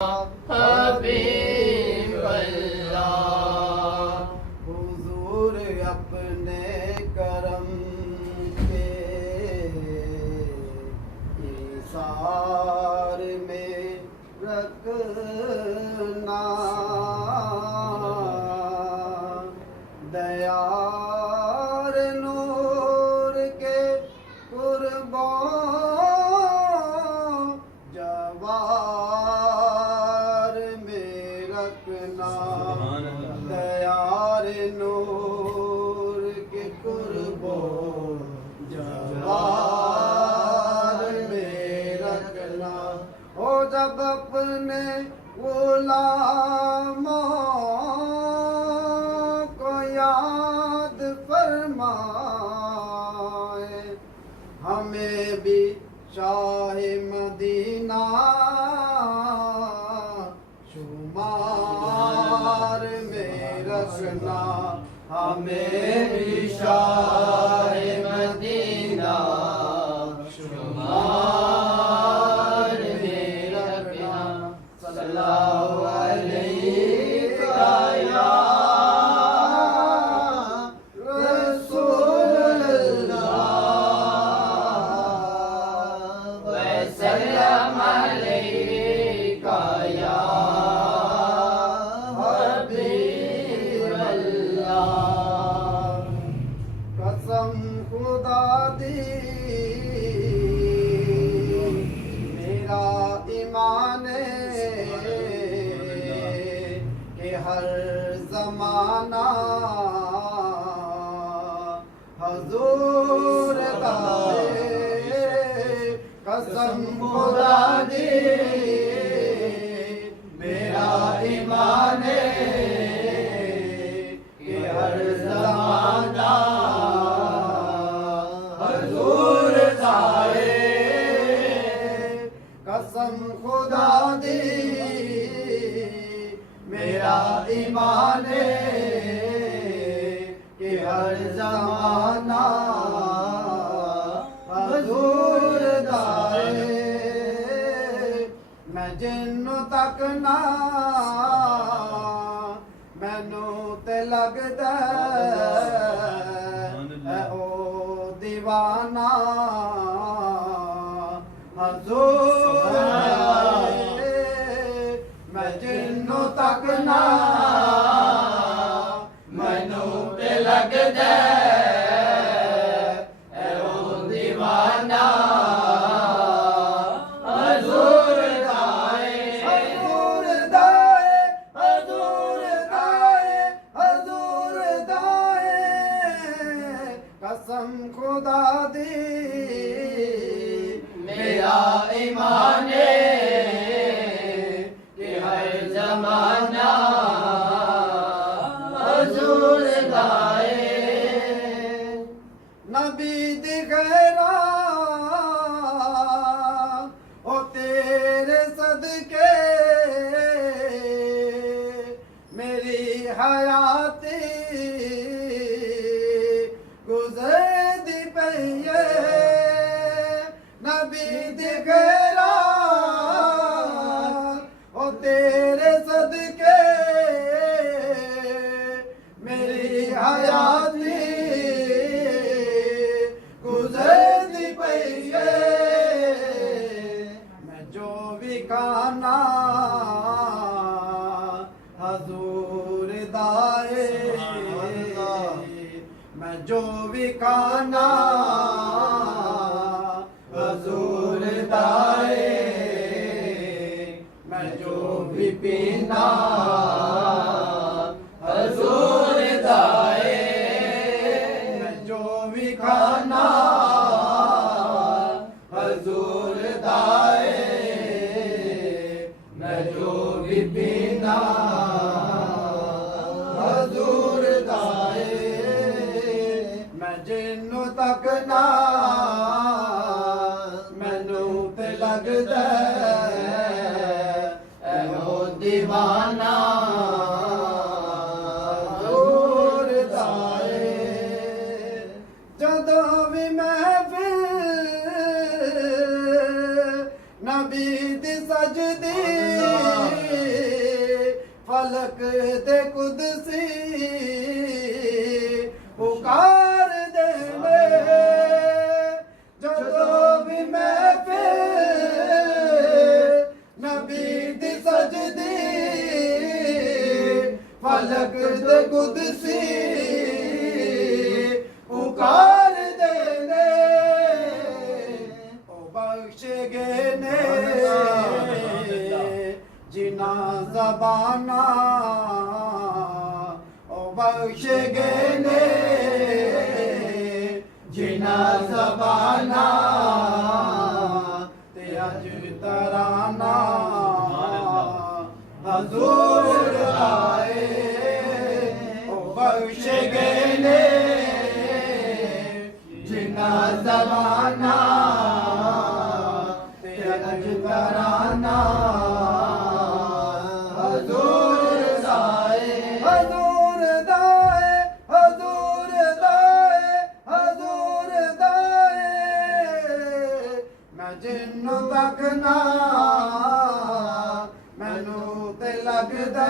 हबीब अल्लाह। हुजूर अपने करम के इसार में रखना, दयार नूर के कुर्बान जवार में रखना, दयार नूर के कुर्बान जवार में रखना। हो जब अपने गुलामों को याद फरमाए, हमें भी शाह मदीना शुमार में रखना, हमें भी शाह मदीना शुमार में रखना। सल्लल्लाहु अलैका या रसूल अल्लाह, वसल्लम अलैका या हबीब अल्लाह। कसम खुदा दी मेरा ईमान के हर जमाना हजूर दाए। कसम खुदा दी मेरा ईमान के हर जमाना हजूर दाए। कसम खुदा दी मेरा ईमान के हर जमाना हजूर दाए। मैं जिन्नू तक ना मैनू ते लगदा है ओ दीवाना हजूर दाए। मैं जिन्नू तक ना मैनू ते लगदा है ओ दीवाना हजूर दाए। हजूर दाए, हजूर दाए, हजूर दाए। कसम खुदा दी मेरा ईमान के हर जमाना हजूर दाए। नबी दिखरा ओ तेरे सदके मेरी हयाती गुजरदी पई है। नबी दिखरा ओ तेरे सदके मेरी हयाती गुजरदी पई है। मैं जो भी खाना हजूर दाए, मैं जो भी खाना हजूर दाए। मैं जो भी पीना हजूर दाए। मैं जो भी खाना हजूर दाए। मैं जो भी पीना हजूर दाए। मैं जिन्नू तक ना मैनू ते लगदा है ओ दीवाना हजूर दाए। जदों भी महफिल नबी दी सजदी ਫਲਕ ਤੇ ਕੁਦਸੀ ਪੁਕਾਰ ਦੇਵੇ ਜਦੋਂ ਵੀ ਮੈਂ ਫਿਰ ਨਬੀ ਦੀ ਸਜਦੀ ਫਲਕ ਤੇ ਕੁਦਸੀ ਪੁਕਾਰ ਦੇਵੇ ਉਹ ਬਖਸ਼ ਗਏ ਨੇ ਜਿਨਾ ਜ਼ਬਾਨਾ ਉਹ ਬਖਸ਼ ਗਏ ਨੇ ਜਿਨਾ ਜ਼ਬਾਨਾ ਤੇ ਅੱਜ ਤਰਾਨਾ ਹਜ਼ੂਰ ਆਏ ਉਹ ਬਖਸ਼ ਗਏ ਨੇ ਜਿਨਾ ਜ਼ਬਾਨਾ ਤੇ ਅੱਜ ਤਰਾਨਾ ਹਜ਼ੂਰ ਆਏ ਹਜ਼ੂਰ ਦਾਏ ਹਜ਼ੂਰ ਦਾਏ ਹਜ਼ੂਰ ਦਾਏ ਮੈਂ ਜਿੰਨੂੰ ਤੱਕਣਾ ਮੈਨੂੰ ਤੇ ਲੱਗਦਾ